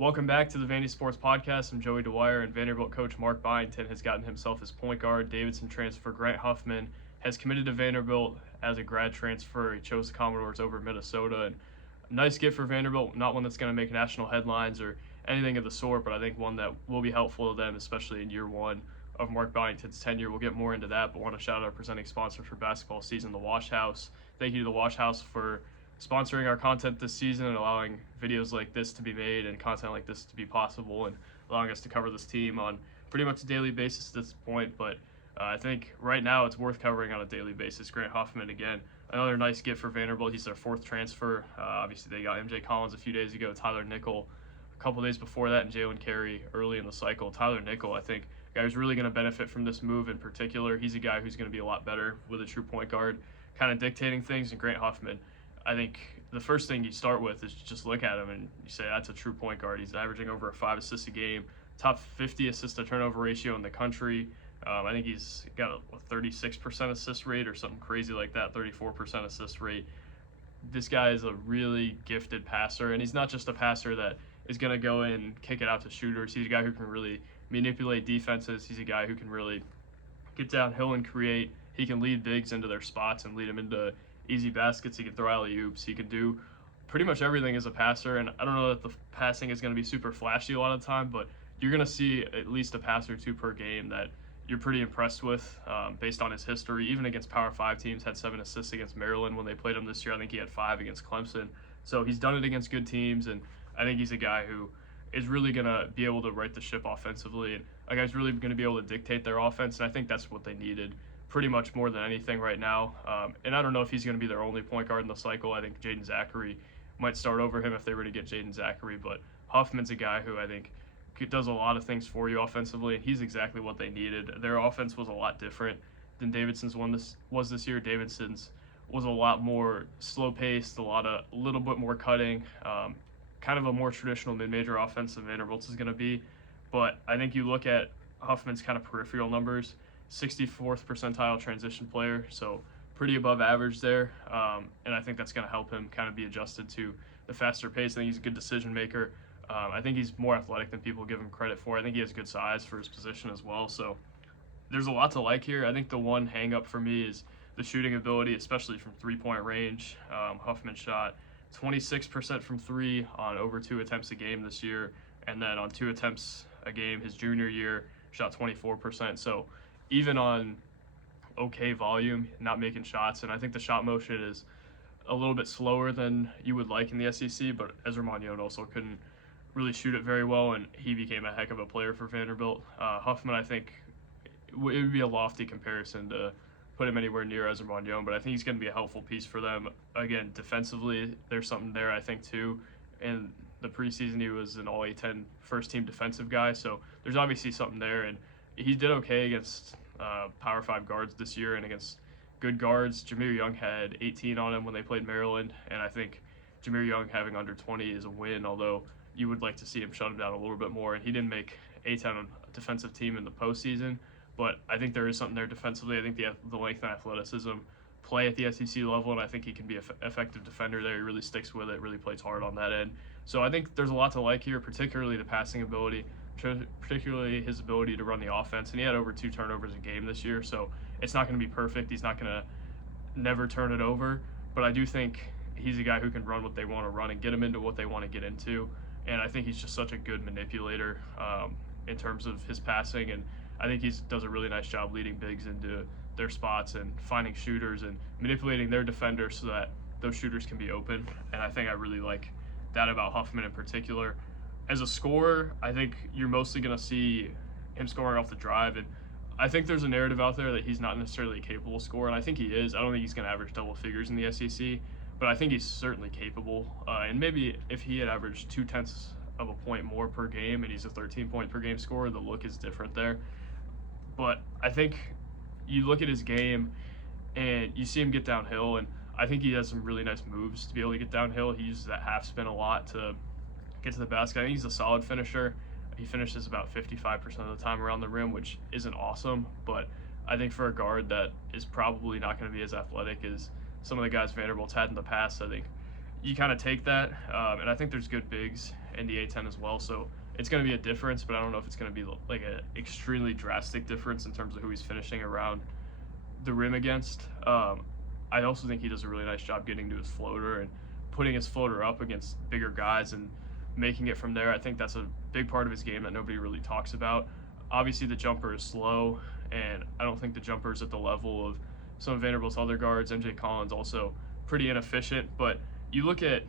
Welcome back to the Vandy Sports Podcast. I'm Joey Dwyer, and Vanderbilt coach Mark Byington has gotten himself his point guard. Davidson transfer Grant Huffman has committed to Vanderbilt as a grad transfer. He chose the Commodores over Minnesota, and a nice gift for Vanderbilt. Not one that's going to make national headlines or anything of the sort, but I think one that will be helpful to them, especially in year one of Mark Byington's tenure. We'll get more into that, but want to shout out our presenting sponsor for basketball season, the Wash House. Thank you to the Wash House for sponsoring our content this season and allowing videos like this to be made and content like this to be possible, and allowing us to cover this team on pretty much a daily basis at this point. But I think right now it's worth covering on a daily basis. Grant Huffman, again, another nice gift for Vanderbilt. He's their fourth transfer. Obviously, they got MJ Collins a few days ago, Tyler Nickel a couple days before that, and Jalen Carey early in the cycle. Tyler Nickel, I think, a guy who's really going to benefit from this move in particular. He's a guy who's going to be a lot better with a true point guard, kind of dictating things. And Grant Huffman, I think the first thing you start with is just look at him and you say that's a true point guard. He's averaging over 5 assists a game, top 50 assist to turnover ratio in the country. I think he's got a 36% assist rate or something crazy like that, 34% assist rate. This guy is a really gifted passer, and he's not just a passer that is going to go in and kick it out to shooters. He's a guy who can really manipulate defenses. He's a guy who can really get downhill and create. He can lead bigs into their spots and lead them into easy baskets. He can throw alley-oops. He can do pretty much everything as a passer, and I don't know that the passing is going to be super flashy a lot of the time, but you're going to see at least a pass or two per game that you're pretty impressed with based on his history. Even against Power 5 teams, had 7 assists against Maryland when they played him this year. I think he had 5 against Clemson. So he's done it against good teams, and I think he's a guy who is really going to be able to right the ship offensively, and a guy's really going to be able to dictate their offense, and I think that's what they needed pretty much more than anything right now. And I don't know if he's going to be their only point guard in the cycle. I think Jaden Zachary might start over him if they were to get Jaden Zachary, but Huffman's a guy who I think does a lot of things for you offensively, and he's exactly what they needed. Their offense was a lot different than Davidson's one was this year. Davidson's was a lot more slow-paced, a little bit more cutting, kind of a more traditional mid-major offense than Vanderbilt's is going to be. But I think you look at Huffman's kind of peripheral numbers, 64th percentile transition player, so pretty above average there, and I think that's going to help him kind of be adjusted to the faster pace. I think he's a good decision maker. I think he's more athletic than people give him credit for. I think he has good size for his position as well, so there's a lot to like here. I think the one hang-up for me is the shooting ability, especially from three-point range. Huffman shot 26% from three on over 2 attempts a game this year, and then on 2 attempts a game his junior year, shot 24%. So even on okay volume, not making shots, and I think the shot motion is a little bit slower than you would like in the SEC, but Ezra Manjon also couldn't really shoot it very well, and he became a heck of a player for Vanderbilt. Huffman, I think, it would be a lofty comparison to put him anywhere near Ezra Manjon, but I think he's going to be a helpful piece for them. Again, defensively, there's something there, I think, too. In the preseason, he was an All-A-10 first-team defensive guy, so there's obviously something there, and he did okay against Power 5 guards this year and against good guards. Jameer Young had 18 on him when they played Maryland, and I think Jameer Young having under 20 is a win, although you would like to see him shut him down a little bit more, and he didn't make A-10 a defensive team in the postseason, but I think there is something there defensively. I think the length and athleticism play at the SEC level, and I think he can be an effective defender there. He really sticks with it, really plays hard on that end. So I think there's a lot to like here, particularly the passing ability, particularly his ability to run the offense, and he had over 2 turnovers a game this year, so it's not going to be perfect. He's not going to never turn it over, but I do think he's a guy who can run what they want to run and get them into what they want to get into, and I think he's just such a good manipulator in terms of his passing, and I think he does a really nice job leading bigs into their spots and finding shooters and manipulating their defenders so that those shooters can be open, and I think I really like that about Huffman in particular. As a scorer, I think you're mostly going to see him scoring off the drive, and I think there's a narrative out there that he's not necessarily a capable scorer, and I think he is. I don't think he's going to average double figures in the SEC, but I think he's certainly capable, and maybe if he had averaged 0.2 of a point more per game and he's a 13-point per game scorer, the look is different there. But I think you look at his game and you see him get downhill, and I think he has some really nice moves to be able to get downhill. He uses that half spin a lot to get to the basket. I think he's a solid finisher. He finishes about 55% of the time around the rim, which isn't awesome, but I think for a guard that is probably not going to be as athletic as some of the guys Vanderbilt's had in the past, I think you kind of take that, and I think there's good bigs in the A10 as well. So it's going to be a difference, but I don't know if it's going to be like an extremely drastic difference in terms of who he's finishing around the rim against. I also think he does a really nice job getting to his floater and putting his floater up against bigger guys and making it from there. I think that's a big part of his game that nobody really talks about. Obviously, the jumper is slow, and I don't think the jumper is at the level of some of Vanderbilt's other guards. MJ Collins also pretty inefficient, but you look at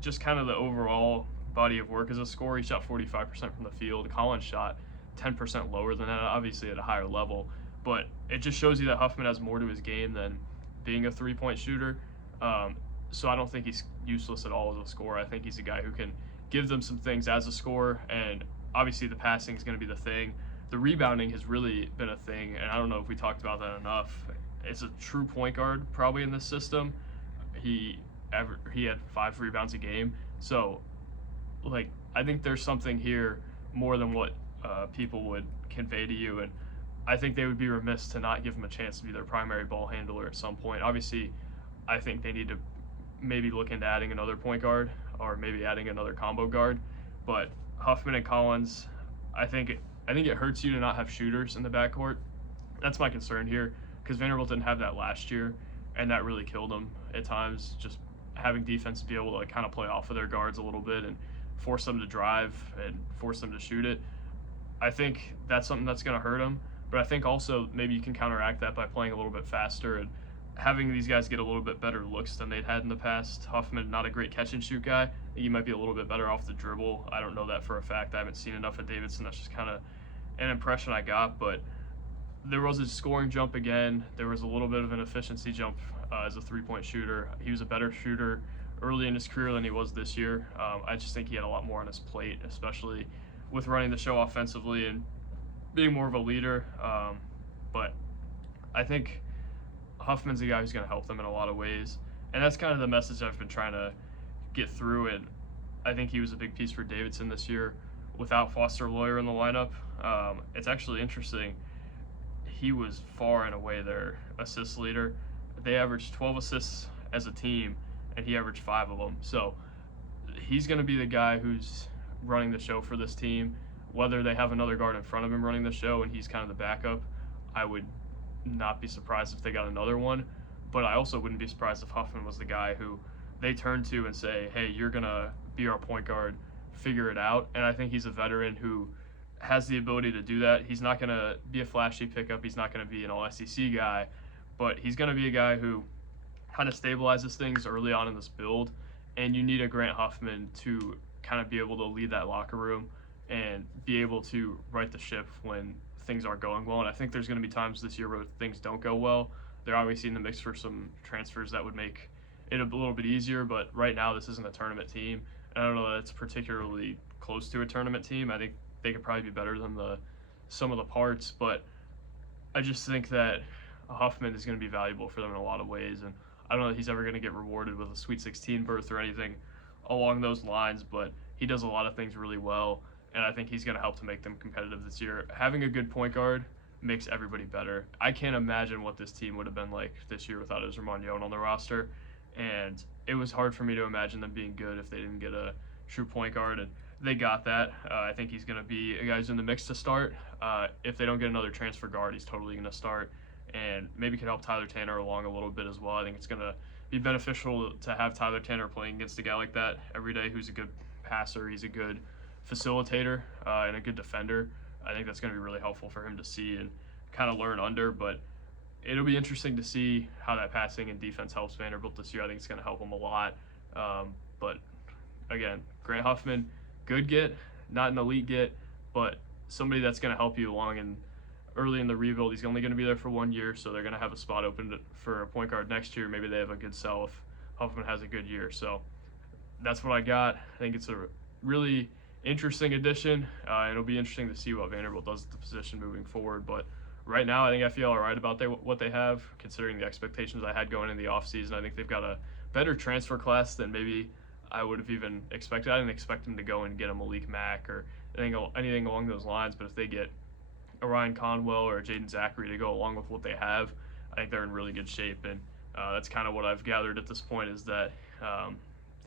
just kind of the overall body of work as a scorer. He shot 45% from the field. Collins shot 10% lower than that, obviously at a higher level. But it just shows you that Huffman has more to his game than being a three-point shooter. So I don't think he's useless at all as a scorer. I think he's a guy who can give them some things as a scorer, and obviously the passing is going to be the thing. The rebounding has really been a thing, and I don't know if we talked about that enough. It's a true point guard probably in this system. He had 5 rebounds a game, so like I think there's something here more than what people would convey to you, and I think they would be remiss to not give him a chance to be their primary ball handler at some point. Obviously, I think they need to maybe look into adding another point guard or maybe adding another combo guard, but Huffman and Collins, I think it hurts you to not have shooters in the backcourt. That's my concern here, because Vanderbilt didn't have that last year, and that really killed them at times. Just having defense be able to kind of play off of their guards a little bit and force them to drive and force them to shoot it. I think that's something that's going to hurt them, but I think also maybe you can counteract that by playing a little bit faster and having these guys get a little bit better looks than they'd had in the past. Huffman, not a great catch and shoot guy. I think he might be a little bit better off the dribble. I don't know that for a fact. I haven't seen enough of Davidson. That's just kind of an impression I got, but there was a scoring jump again. There was a little bit of an efficiency jump as a three-point shooter. He was a better shooter early in his career than he was this year. I just think he had a lot more on his plate, especially with running the show offensively and being more of a leader. But I think Huffman's a guy who's going to help them in a lot of ways, and that's kind of the message I've been trying to get through. And I think he was a big piece for Davidson this year without Foster Loyer in the lineup. It's actually interesting. He was far and away their assist leader. They averaged 12 assists as a team, and he averaged 5 of them. So he's going to be the guy who's running the show for this team. Whether they have another guard in front of him running the show and he's kind of the backup, I would not be surprised if they got another one. But I also wouldn't be surprised if Huffman was the guy who they turn to and say, hey, you're going to be our point guard, figure it out. And I think he's a veteran who has the ability to do that. He's not going to be a flashy pickup. He's not going to be an all-SEC guy, but he's going to be a guy who kind of stabilizes things early on in this build, and you need a Grant Huffman to kind of be able to lead that locker room and be able to right the ship when things aren't going well. And I think there's going to be times this year where things don't go well. They're obviously in the mix for some transfers that would make it a little bit easier, but right now this isn't a tournament team. And I don't know that it's particularly close to a tournament team. I think they could probably be better than the sum of the parts, but I just think that Huffman is going to be valuable for them in a lot of ways, and I don't know that he's ever going to get rewarded with a Sweet 16 berth or anything along those lines, but he does a lot of things really well, and I think he's going to help to make them competitive this year. Having a good point guard makes everybody better. I can't imagine what this team would have been like this year without Israel Magnon on the roster, and it was hard for me to imagine them being good if they didn't get a true point guard, and they got that. I think he's going to be a guy who's in the mix to start. If they don't get another transfer guard, he's totally going to start, and maybe could help Tyler Tanner along a little bit as well. I think it's going to be beneficial to have Tyler Tanner playing against a guy like that every day who's a good passer. He's a good facilitator and a good defender. I think that's going to be really helpful for him to see and kind of learn under, but it'll be interesting to see how that passing and defense helps Vanderbilt this year. I think it's going to help them a lot. But again, Grant Huffman, good get, not an elite get, but somebody that's going to help you along and early in the rebuild. He's only going to be there for 1 year, so they're going to have a spot open for a point guard next year. Maybe they have a good sell if Huffman has a good year. So that's what I got. I think it's a really interesting addition. It'll be interesting to see what Vanderbilt does at the position moving forward, but right now I think I feel all right about what they have, considering the expectations I had going in the offseason. I think they've got a better transfer class than maybe I would have even expected. I didn't expect them to go and get a Malik Mack or anything along those lines, but if they get a Ryan Conwell or a Jaden Zachary to go along with what they have, I think they're in really good shape. And that's kind of what I've gathered at this point, is that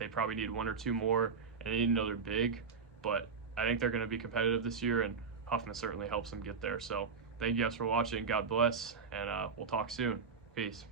They probably need one or two more, and they need another big. But I think they're going to be competitive this year, and Huffman certainly helps them get there. So thank you guys for watching. God bless, and we'll talk soon. Peace.